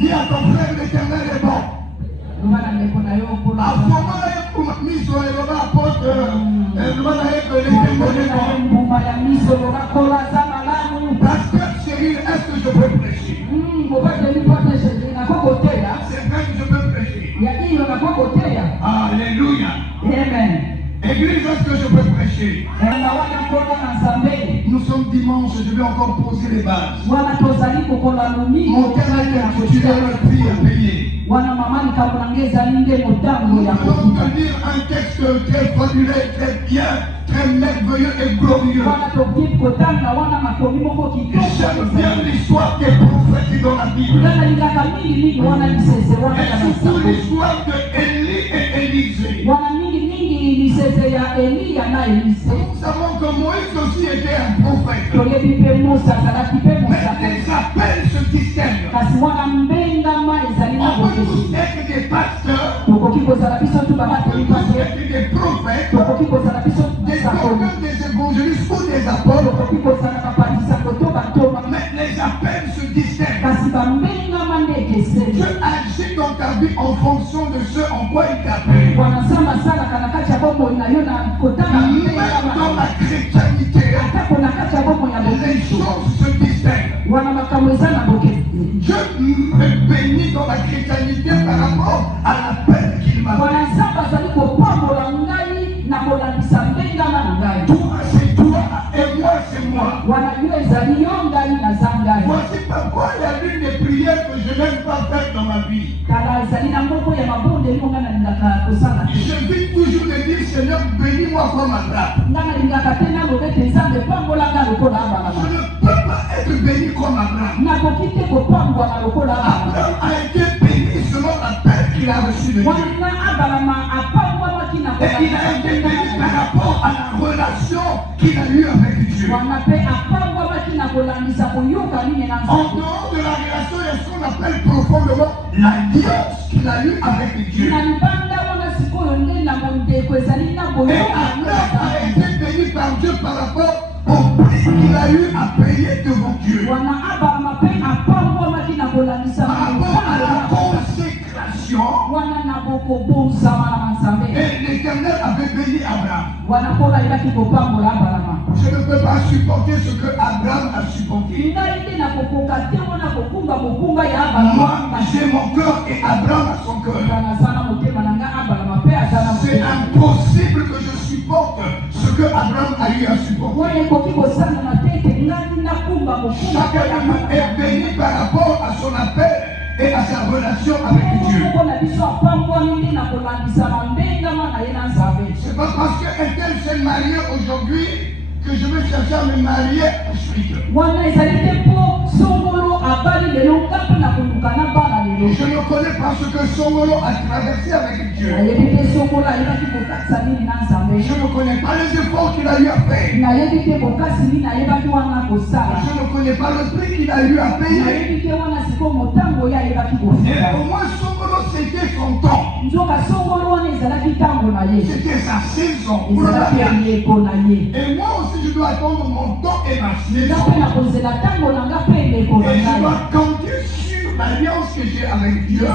Dis à ton frère, l'Éternel est bon. À ce moment-là, il faut apôtre, Pasteur Cyril, est-ce que je peux prêcher? C'est vrai que je peux prêcher. Alléluia. Amen. Église, est-ce que je peux prêcher? Nous sommes dimanche, je vais encore poser les bases. Mon terme est intitulé le prix à payer. Nous allons tenir un texte très fabuleux, très bien, très merveilleux et glorieux. J'aime bien l'histoire des prophètes dans la Bible. Et surtout l'histoire de Élie et Élisée. Nous savons que Moïse aussi était un prophète. Mais les appels se distinguent. On peut tous être des pasteurs, on peut tous être des prophètes, des docteurs, des évangélistes ou des apôtres. Mais les appels se distinguent. Dieu agit dans ta vie en fonction de ce en quoi il t'appelle. Même dans la chrétienté, les choses se distinguent. Dieu me bénit dans la chrétienté par rapport à l'appel qu'il m'a fait. Toi c'est toi et moi c'est moi. Voici pourquoi il y a l'une des prières que je n'aime pas faire dans ma vie. Je vis toujours de dire Seigneur, bénis-moi comme Abraham. Je ne peux pas être béni comme Abraham. Abraham a été béni selon l'appel qu'il a reçu de Dieu. Et il a été béni par rapport à la relation qu'il a eue avec Dieu. En dehors de la relation, il y a ce qu'on appelle profondément l'alliance qu'il a eue avec Dieu. Et Abraham a été béni par Dieu par rapport au prix qu'il a eu à payer devant Dieu. Par rapport à la consécration. Et l'Éternel avait béni Abraham. Je ne peux pas supporter ce que Abraham a supporté. Moi, j'ai mon cœur et Abraham a son cœur. C'est impossible que je supporte ce que Abraham a eu à supporter. Chacun de nous est béni par rapport à son appel et à sa relation avec Dieu. C'est pas parce qu'un tel s'est marié aujourd'hui que je vais chercher à me marier ensuite. Je ne connais pas ce que Songolo a traversé avec Dieu. Je ne connais pas les efforts qu'il a eu à faire. Je ne connais pas le prix qu'il a eu à payer. Et au moins Songolo c'était son temps. C'était sa saison. Et moi aussi je dois attendre mon temps et ma saison. Et je dois compter sur l'alliance que j'ai avec Dieu.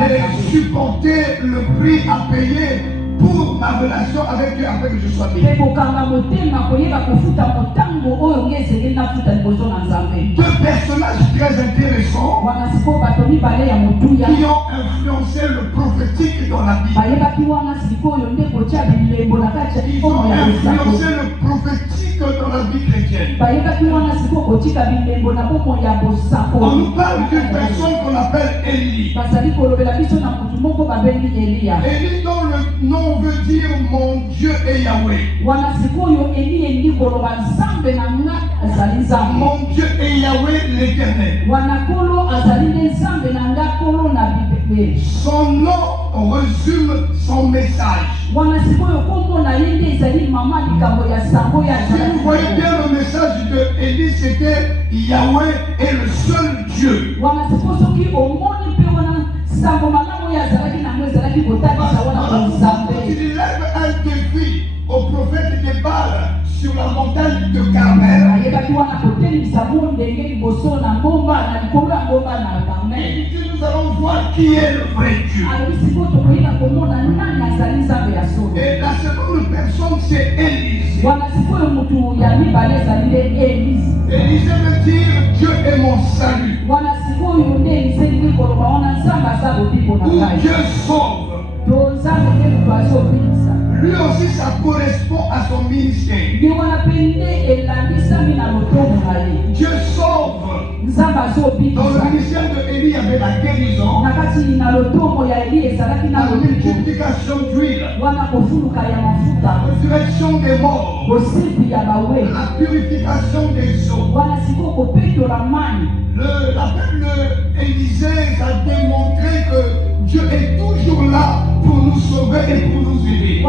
Et supporter le prix à payer pour ma relation avec Dieu afin que je sois béni. Deux personnages très intéressants qui ont influencé le prophétique dans la Bible. Ils ont influencé le prophétique dans la vie chrétienne. On nous parle d'une personne qu'on appelle Élie. Élie dont le nom veut dire mon Dieu est Yahweh. Mon Dieu est Yahweh l'Éternel. Son nom résume son message. Si vous voyez bien le message de Élie, c'était Yahweh est le seul Dieu. Il lève un défi au prophète de Baal sur la montagne de Carmel. Et nous allons voir qui est le vrai Dieu. Et la seconde personne, c'est Élise. Élise veut dire Dieu est mon salut. Ou Dieu sauve. Lui aussi, ça correspond à son ministère. Dieu sauve. Dans le ministère de Élie, il y avait la guérison, la multiplication d'huile, la résurrection des morts, la purification des eaux. L'appel d'Élisée a démontré que Dieu est toujours là pour nous sauver et pour nous aider.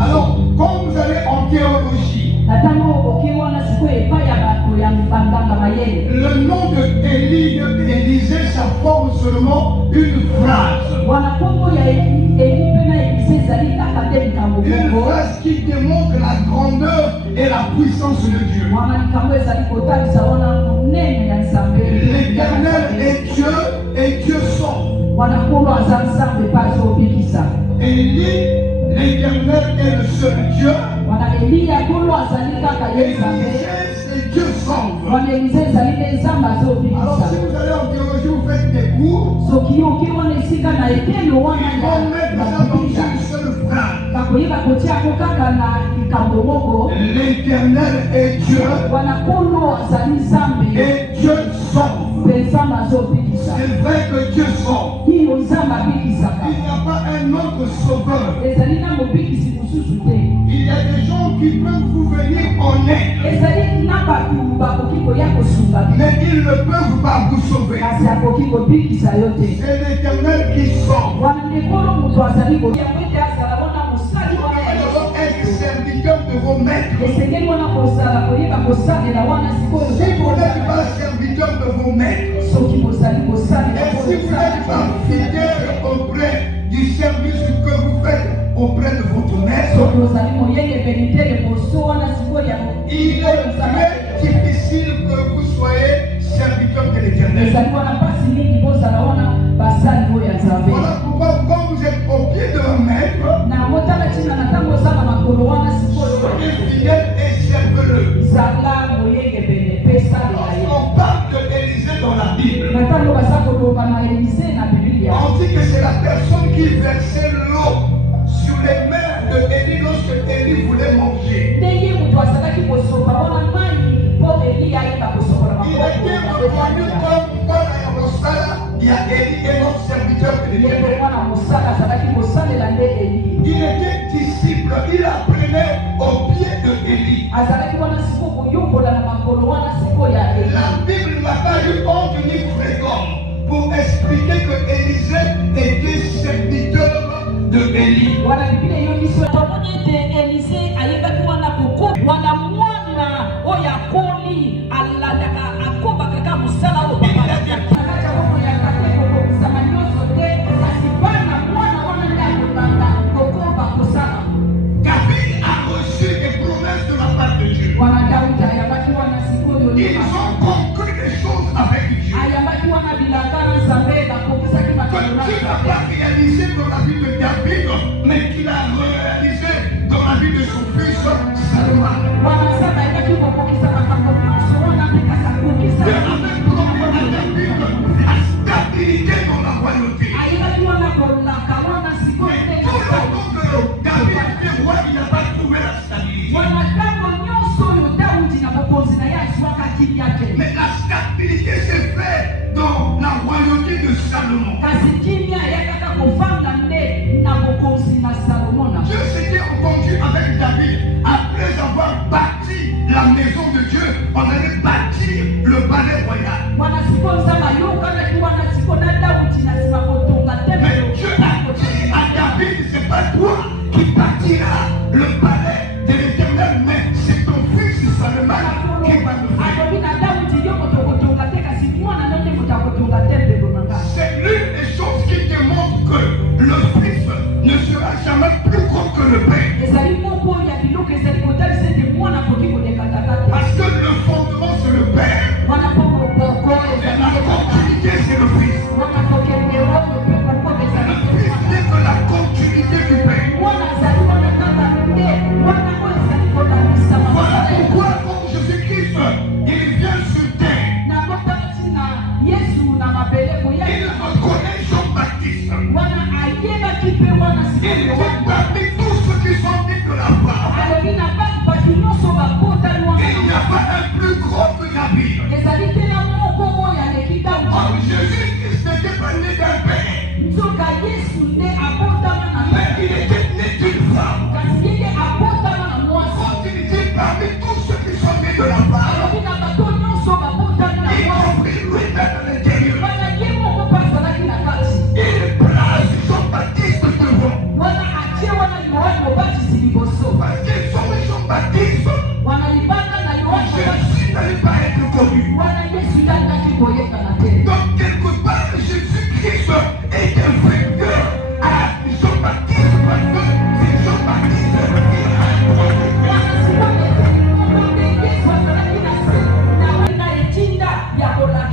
Alors, quand vous allez en théologie, le nom de Élisée, ça forme seulement une phrase. Une phrase qui démontre la grandeur et la puissance de Dieu. L'Éternel est Dieu et Dieu sauve. Élie, l'Éternel est le seul Dieu. Élisée, c'est Dieu sauve. Alors si vous allez en théologie, vous faites des cours, ils vont mettre ça dans une seule phrase. L'Éternel est Dieu et Dieu sauve. C'est vrai que Dieu sauve. Il n'y a pas un autre sauveur. Il y a des gens qui peuvent vous venir en aide, mais ils ne peuvent pas vous sauver. C'est l'Éternel qui sauve. Être serviteur de vos maîtres. Si vous n'êtes pas serviteur de vos maîtres, et si vous n'êtes pas fidèle auprès du service que vous faites auprès de votre maître, il est très difficile que vous soyez serviteur de l'Éternel. Voilà pourquoi quand vous êtes au pied de un maître, soyez fidèle et servez-le. On parle de Élisée dans la Bible. On dit que c'est la personne qui versait l'eau sur les mains de Élie lorsque Élie voulait manger. Il était reconnu comme il y a Élie et notre serviteur de l'Éternel. Il était disciple, il apprenait au pied de Élie. La Bible n'a pas eu honte ni fréquente pour expliquer que Élisée était serviteur de Élie. David a reçu des promesses de la part de Dieu. Ils ont conclu des choses avec Dieu que Dieu n'a pas réalisé dans la vie de David, mais qu'il a réalisé dans la vie de son fils Salomon. Dieu avait promis à David la stabilité dans la royauté. Mais tout le temps que David était roi, il n'a pas trouvé la stabilité. Mais la stabilité s'est faite dans la royauté de Salomon. Il reconnaît Jean-Baptiste. Il était parmi tous ceux qui sont nés de la femme. Il n'y a pas un plus grand que David. Oh, Jésus-Christ n'était pas né d'un père, mais il était né d'une femme. Quand il était parmi tous ceux qui sont nés de la femme, il comprit lui-même à l'intérieur. Il place Jean-Baptiste devant. Parce qu'ils sont les Jean-Baptiste, Jésus n'allait pas être connu. Donc quelque part, Jésus-Christ est inférieur à Jean-Baptiste parce que c'est Jean-Baptiste qui a un problème.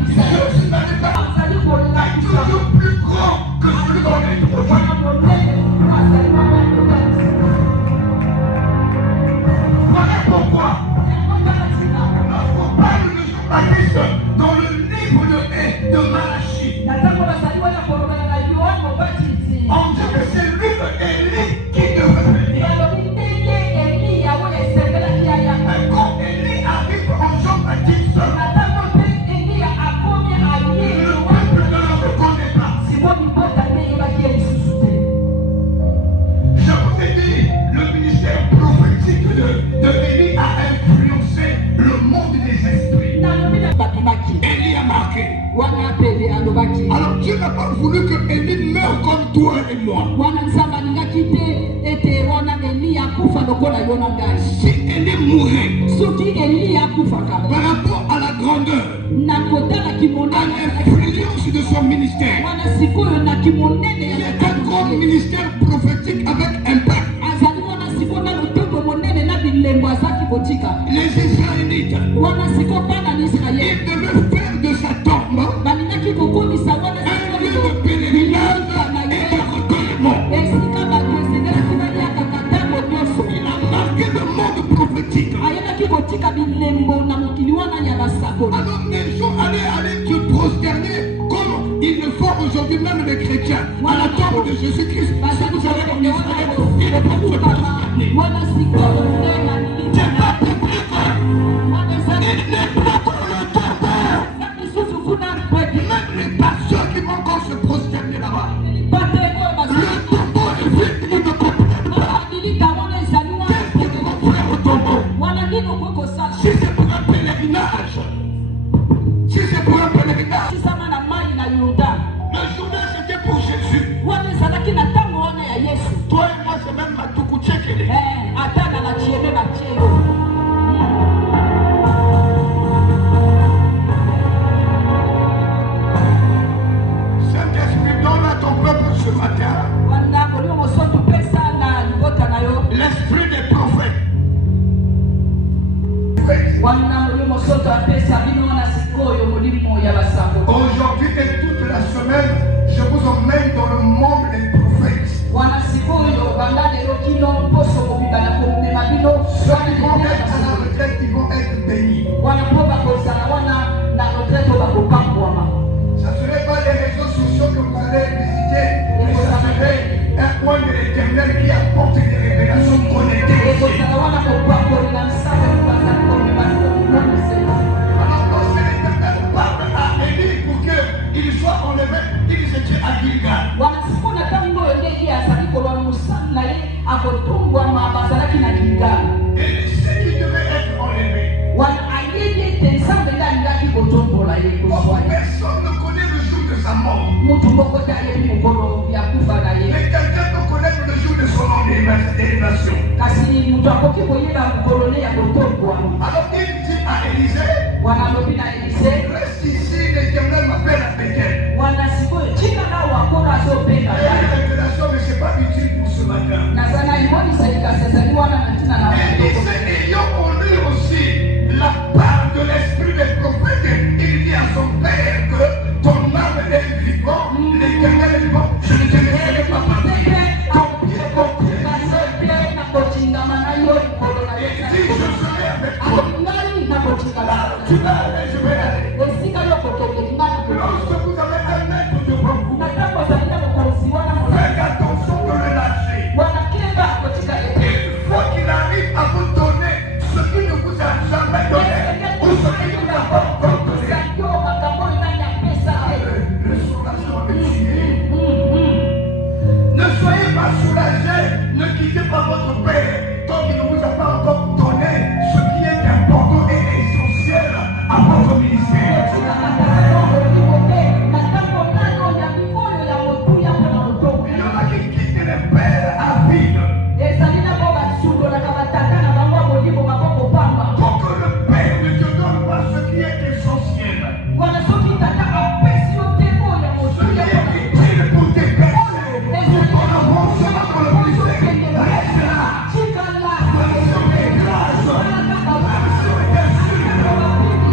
Jésus n'allait pas être toujours plus grand que celui qu'on est aujourd'hui. Voilà pourquoi lorsqu'on parle de Jean-Baptiste dans le livre de Malachie, on dit que c'est lui le Élie qui devait venir. Mais quand Élie arrive en Jean-Baptiste, le peuple ne le reconnaît pas. Je vous ai dit, le ministère prophétique de Élie a influencé le monde des esprits. Élie a marqué. Alors Dieu n'a pas voulu que Élie meure comme toi et moi. Si Élie mourait par rapport à la grandeur, à l'influence de son ministère, il est un grand ministère prophétique avec impact. Les Israélites, ils devaient faire de sa tombe un lieu de pèlerinage et de recueillement. Il a marqué le monde prophétique. Alors les gens allaient se prosterner comme ils le font aujourd'hui, même les chrétiens, à la tombe de Jésus-Christ. Si vous allez en Israël, il ne faut pas se prosterner. C'est pas public. Il n'est pas pour le tombeau. Même les pasteurs qui vont encore se prosterner là-bas. Le tombeau est vide, ils ne comprennent pas. Qu'est-ce qu'ils vont faire au tombeau? Si c'est pour un pèlerinage, le journal c'était pour Jésus. Toi et moi c'est même Matuku Tchekele. Saint-Esprit, donne à ton peuple ce matin l'esprit des prophètes. Aujourd'hui et toute la semaine, je vous emmène dans le monde des prophètes. Ceux qui vont être à la retraite, ils vont être bénis. Ça ne serait pas les réseaux sociaux que vous allez visiter, mais ça serait un point de l'Éternel qui apporte des révélations connectées. Alors quand l'Éternel parle à Élie pour qu'il soit enlevé, il s'était à Gilgal. Élie sait qu'il devait être enlevé. Personne ne connaît le jour de sa mort. Mais quelqu'un peut connaître le jour de son élévation. Alors il dit à Élisée, reste ici, l'Éternel m'appelle à Bethel. La révélation ne s'est pas utile pour ce matin. Élisée ayant en lui aussi la part de l'esprit des prophètes, il dit à son père que ton âme est vivant, l'Éternel est vivant, je ne te laisserai pas partir. Ton pied, ton pied. Et dit, je serai avec toi. Tu vas aller, je vais aller. Ne quittez pas votre père tant qu'il ne vous a pas encore donné ce qui est important et essentiel à votre ministère. Il y en a qui quittent les pères à vide. Pour que le Père ne te donne pas ce qui est essentiel. Ce qui est utile pour tes personnes, pour ton avancement dans le ministère. Reste là. Même sur les grâces, même sur les insultes,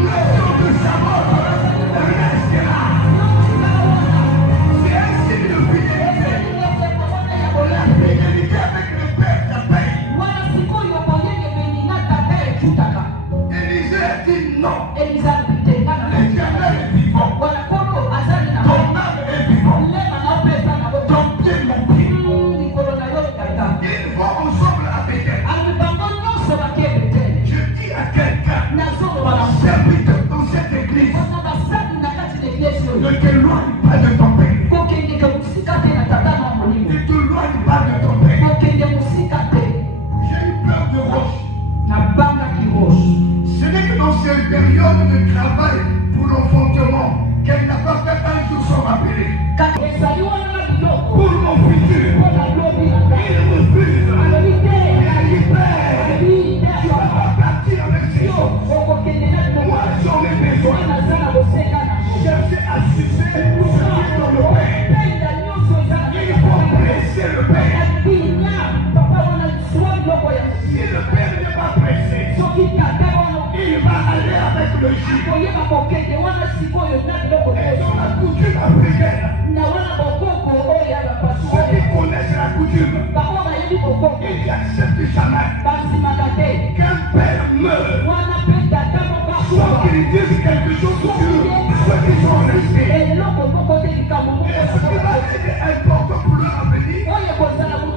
même sur le sabbat, reste là. C'est un signe de fidélité. La fidélité avec le Père t'appelle. Élisée a dit non. L'Éternel est vivant. Ton âme est vivante. Ton pied mon pied. Ils vont ensemble avec elle. Je dis à quelqu'un, serviteur dans cette église, ne t'éloigne pas de ton père. Ne t'éloigne pas de ton père. J'ai eu peur de roche. Ce n'est que dans cette période de travail pour l'enfantement qu'elle n'a pas fait un jour sans rappeler. Pour mon futur, il refuse. Il dit, Père, tu ne vas pas partir avec ces choses. Moi, j'en ai besoin. Chercher à sucer ce qui est dans le Père. Il faut presser le Père. Si le Père n'est pas pressé, il va aller avec le juge. Et dans la coutume africaine, ceux qui connaissent la coutume, ils n'acceptent jamais qu'un père meure sans qu'il dise quelque chose sur ceux qui sont restés. Et ce qui va être important pour leur avenir,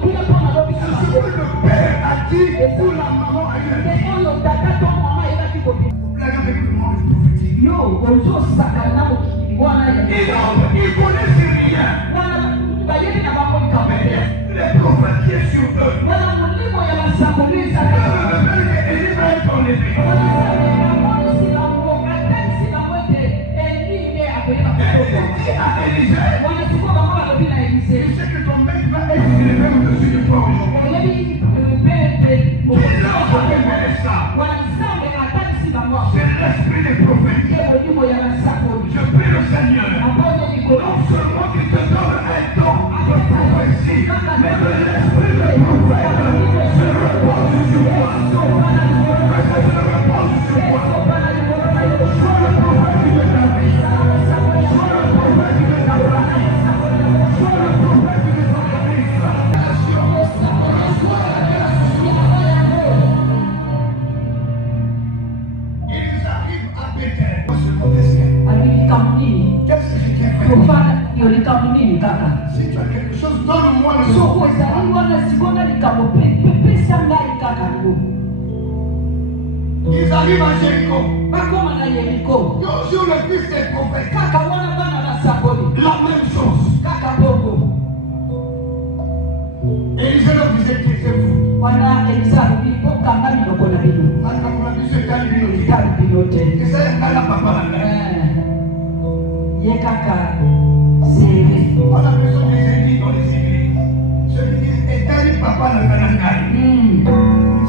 c'est ce que le père a dit ou la maman a dit. Ils connaissent rien. Mais les prophètes qui sont sur eux, le rebelle Élie va être enlevé. Et il dit à Élisée, tu sais que ton maître va être élevé au-dessus de toi aujourd'hui. Qui leur a révélé ça? C'est l'esprit des prophètes. Je prie le Seigneur, non seulement qu'il te donne un don de prophétie, mais que l'esprit des prophètes se repose sur toi. Que ça se repose sur toi. Sois le prophète de ta vie. Sois le prophète de ta famille. Sois le prophète de ton organisme. Reçois la grâce. Ils arrivent à Bethel. Qu'est-ce que j'ai fait? Si tu as quelque chose, donne-moi le son. Ils arrivent à Jéricho. Sur le fils des prophètes. La même chose. Élisée leur disait qu'il était fou. À la maison des églises, dans les églises, ceux qui disent Etali papa Nanganangai,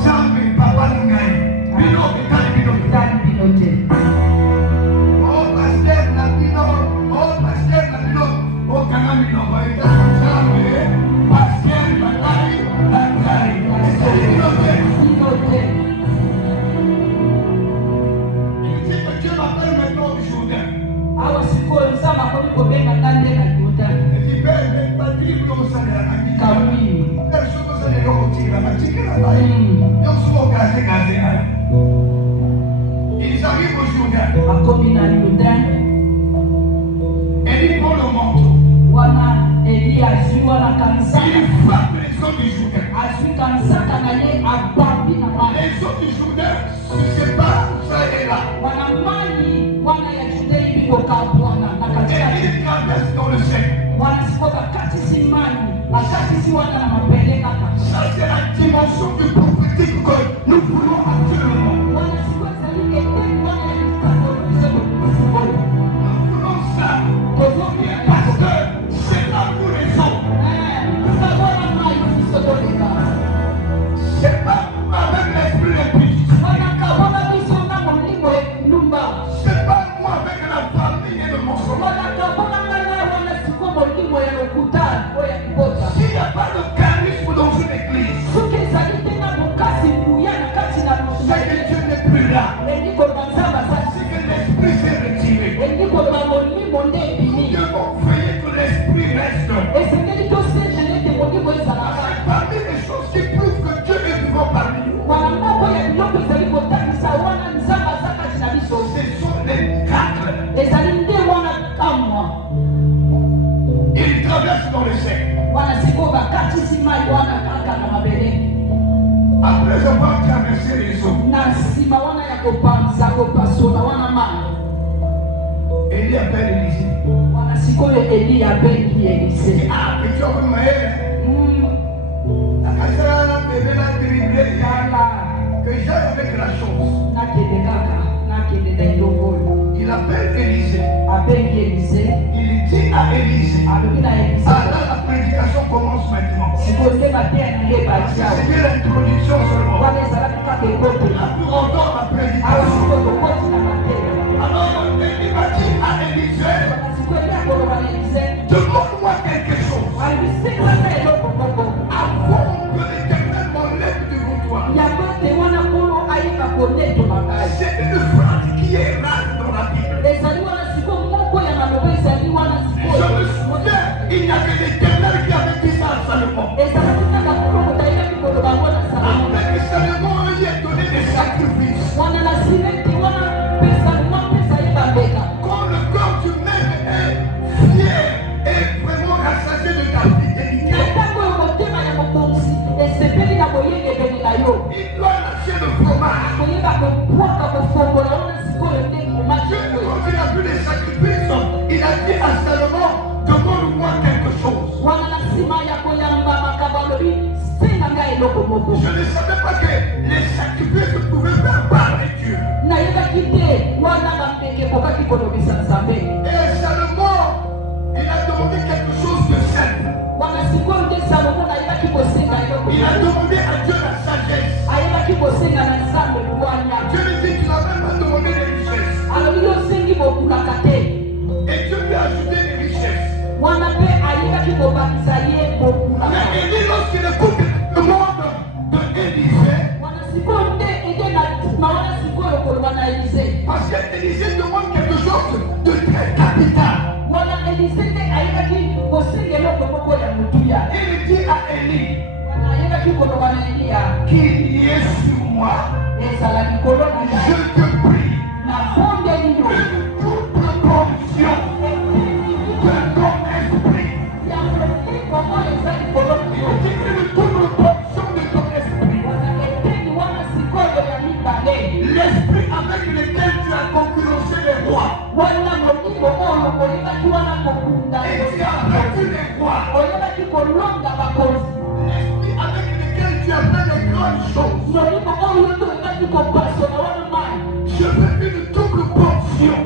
Jambi papa Nangai, Bino Etali Binote. Oh pasteur Nabino, oh pasteur Nabino, oh Kanamino, Jambi, pasteur Nangai, Nangai, Etali Binote. Il dit que Dieu m'appelle maintenant au Jourdain. Ils arrivent au Jourdain. Et il prend le manteau. Il frappe les hommes du Jourdain. Les hommes du Jourdain se séparent, ça et là. Et ils traversent dans le sec. Ça c'est Et c'est que les dossiers, je l'ai témoigné, moi, ça va. Parmi les choses qui prouvent que Dieu est vivant parmi nous, ce sont les miracles. Ils traversent dans les siècles. Après avoir traversé les eaux, Élie appelle Élisée. Ah, mais tu as vu Maël, que j'aille avec la chose. Il appelle Élisée. Il dit à Élisée. Alors la prédication commence maintenant. C'est bien l'introduction seulement. La plus entendre la prédication. Alors il va dire à Élisée, demande-moi quelque chose. Avant que l'Éternel m'enlève devant toi. C'est une phrase qui est rare dans la Bible. Je me souviens, il y avait l'Éternel qui avait dit ça à Salomon. Après que Salomon lui ait donné des sacrifices. Quand le corps du maître est fier et vraiment rassasié de ta fidélité, il doit lâcher le fromage. Dieu, quand il a vu les sacrifices, il a dit à Salomon, demande-moi quelque chose. Je ne savais pas que les sacrifices pouvaient faire parler Dieu. Et Salomon, il a demandé quelque chose de simple. Il a demandé à Dieu la sagesse. Dieu lui dit, tu n'as même pas demandé les richesses. Et Dieu lui a ajouté les richesses. Mais Élie, lorsqu'il écoute le monde de Élisée, parce qu'Élisée demande quelque chose de très capital. Il dit à Élie, qu'il y ait sur moi, je te prie, une double portion de ton esprit. Il dit une double portion de ton esprit. L'esprit avec lequel tu as concurrencé les rois. Et tu as battu les rois. L'esprit avec lequel tu as fait les grandes choses. Je veux une double portion de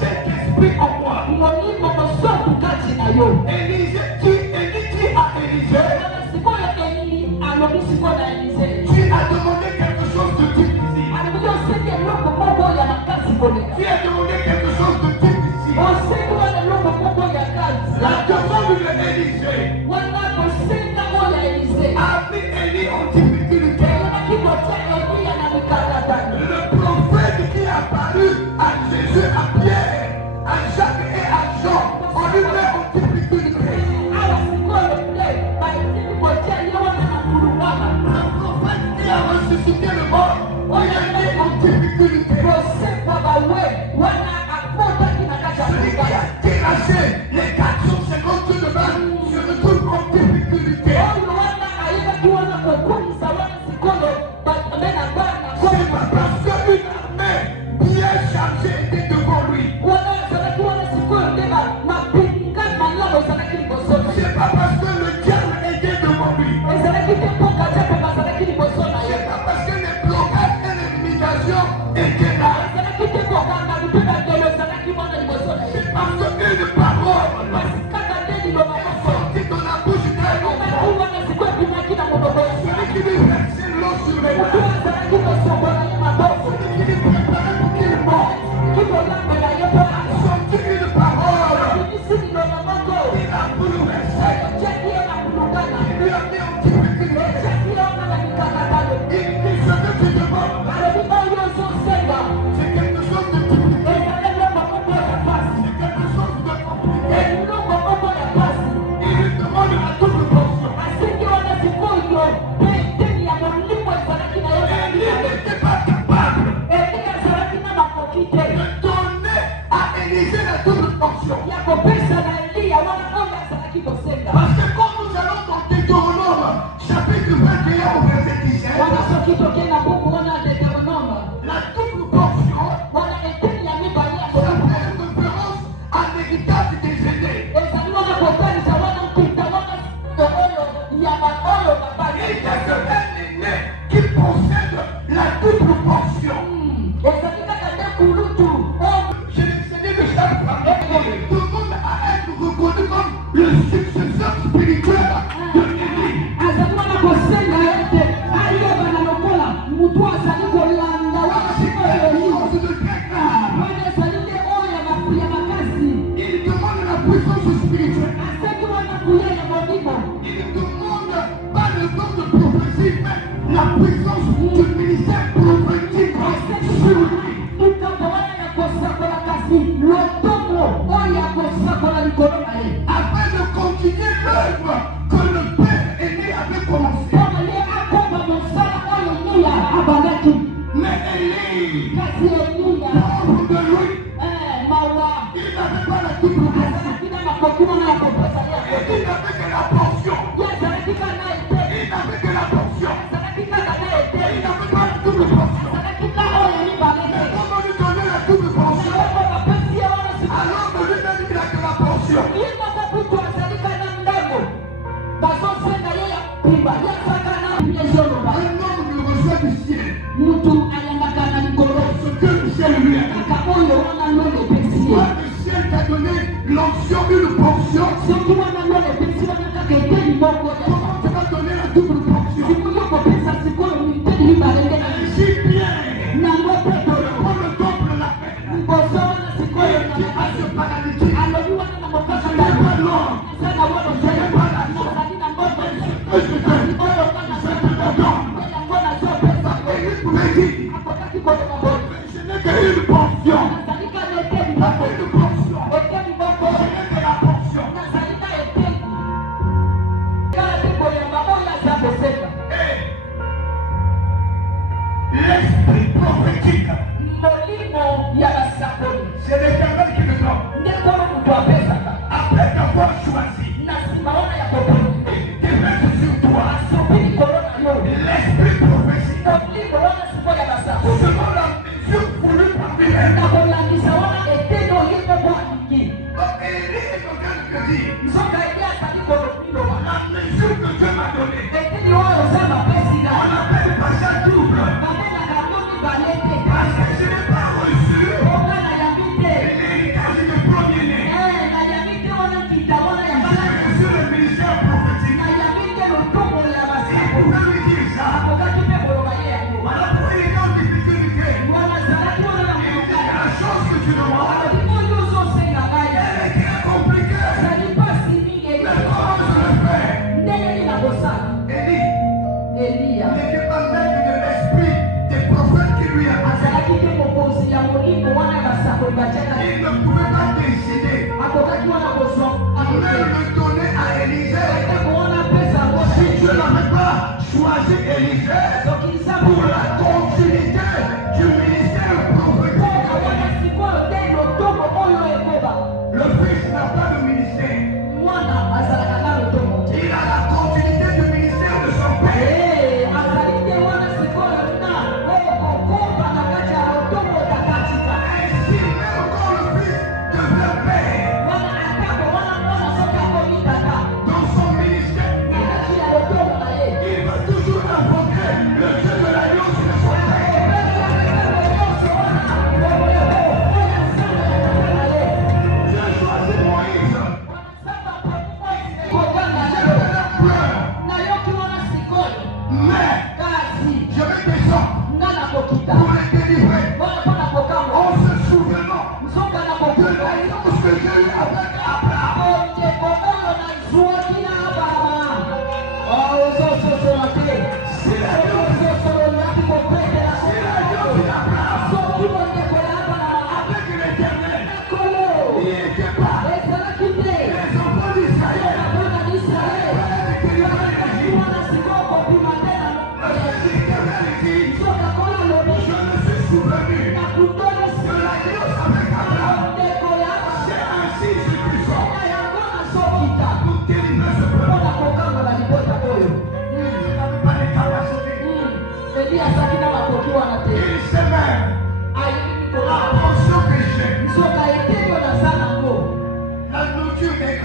cet esprit en moi. Élisée dit à Élisée, tu as demandé quelque chose de difficile. Tu as demandé quelque chose de difficile. La demande de Élisée a mis Élie en difficulté. Le prophète qui a apparu à Jésus, à Pierre, à Jacques et à Jean, on lui met en difficulté. Le prophète portion. Parce que quand nous allons dans Deutéronome, chapitre 21 au verset 17, la double portion, ça fait référence à l'héritage des aînés. Et que un aîné qui possède la double portion. J'ai décidé de chaque famille. Tout le monde a être reconnu comme le successeur spirituel de l'Église. Il demande la puissance spirituelle. Il ne demande pas le don de prophétie, mais la puissance du ministère prophétique sur lui. Afin de continuer l'œuvre que le Père aîné avait commencé. Mais Élie, pauvre de lui, il n'avait pas la double portion. Il n'avait que la portion. Il n'avait que la portion. Il n'avait pas la double portion. Mais comment lui donner la double portion alors que lui-même il a que la portion? Un homme ne reçoit du ciel ce que le ciel lui a donné. Toi, le ciel t'a donné l'onction, une portion. Comment tu vas donner la double portion? Ainsi bien, prends le temple de la paix. Il dit à ce paralytique, ce n'est pas l'or, ce n'est pas l'argent, mais ce que je te donne, je te le donne. Et il pouvait dire, ce n'est qu'une portion. Pas une portion. Ce n'est que la portion. L'esprit prophétique, c'est l'Éternel qui le donne. Après t'avoir choisi, il déverse sur toi l'esprit prophétique. Selon la mesure voulue par lui-même. Donc Élie est en train de te dire, la mesure que Dieu m'a donnée, on n'appelle pas ça double. Parce que je n'ai pas reçu l'héritage de premier-né. J'ai reçu le ministère prophétique. Il pouvait lui dire ça. Alors pour il est en difficulté. Il dit la chose que tu demandes, elle est très compliquée. Mais comment je le fais? Élie n'était pas maître de l'esprit des prophètes qui lui a donné. Il ne pouvait pas décider. Même le donner à Élisée. Si Dieu n'avait pas choisi Élisée pour la continuité du ministère prophétique, le Fils n'a pas de ministère. Il a la continuité du ministère de son Père. Ainsi, même quand le Fils devient Père, dans son ministère, il va toujours invoquer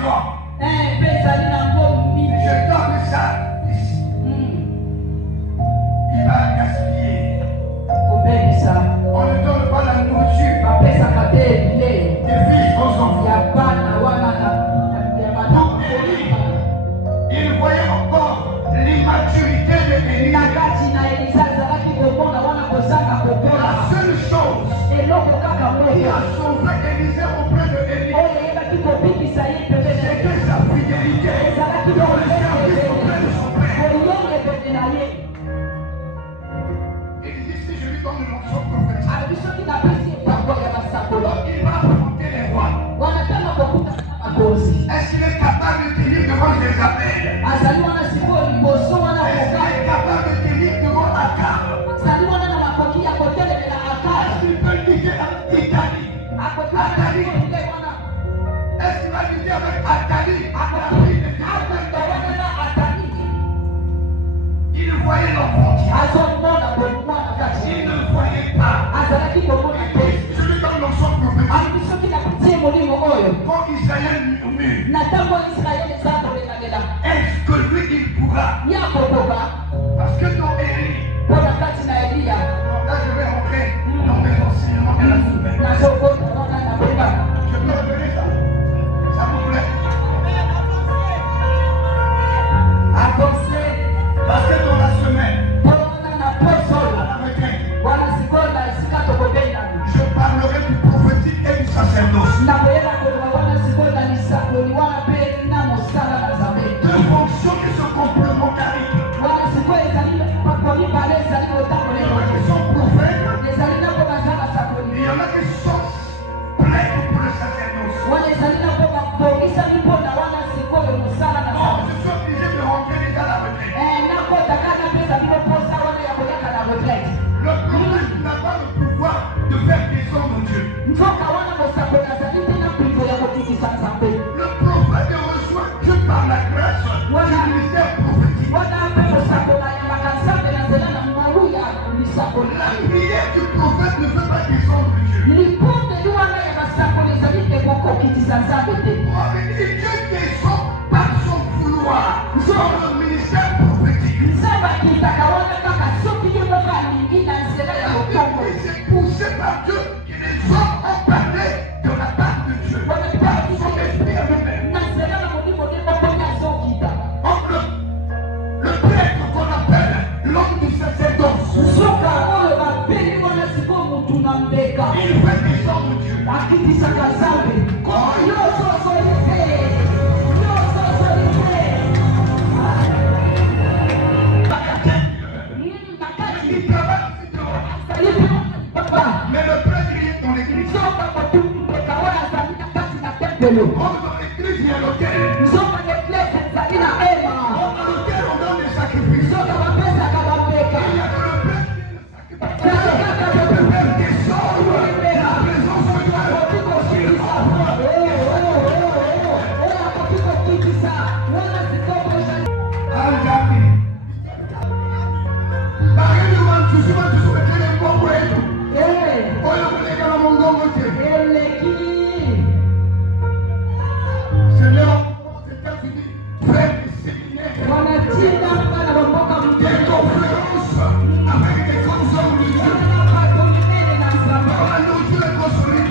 grand. Je donne ça ici. Il va gaspiller. On ne donne pas la nourriture des fils aux enfants. Il voyait encore l'immaturité de Élie. La seule chose qui a sauvé Élisée auprès de Élie, c'est que sa fidélité dans le service auprès de son père. Il dit, si je lui donne l'onction prophétique, il va affronter les rois. Est-ce qu'il est capable de tenir devant Jézabel? Est-ce qu'il est capable de tenir devant Akab? Est-ce qu'il peut lutter avec Italie? Est-ce qu'il va lutter avec Athalie? Il voyait leur frontière. Il ne voyait pas. Je lui donne l'onction prophétique. Quand Israël murmure, est-ce que lui il pourra? Parce que dans Élie, là je vais rentrer dans mes enseignements à la semaine. Je peux revenir ça? Ça vous plaît? Parce que dans la semaine, à la retraite, je parlerai du prophétique et du sacerdoce. Deux fonctions qui sont complémentaires. Il y en a qui sont prophètes, il y en a qui sont prêtres pour le sacerdoce. Non, je suis obligé de rentrer déjà à la retraite. Le prophète n'a pas le pouvoir de faire descendre Dieu. Le prophète ne reçoit que par la grâce du ministère prophétique. La prière du prophète ne peut pas descendre Dieu. Dieu descend par son vouloir dans le ministère prophétique. C'est poussé par Dieu que les hommes ont parlé de la part de Dieu. Par son esprit à lui-même. Le prêtre qu'on appelle l'homme du sacerdoce, il fait descendre Dieu. Il travaille aussi dehors. Mais le prêtre il est dans l'église. Dans l'église, il y a l'autel. Dans l'autel, on donne des sacrifices. Il y a que le prêtre qui le faire descendre la présence de Seigneur, aux États-Unis, faire des séminaires, des conférences avec des grands hommes de Dieu. Pour la nourriture et construire.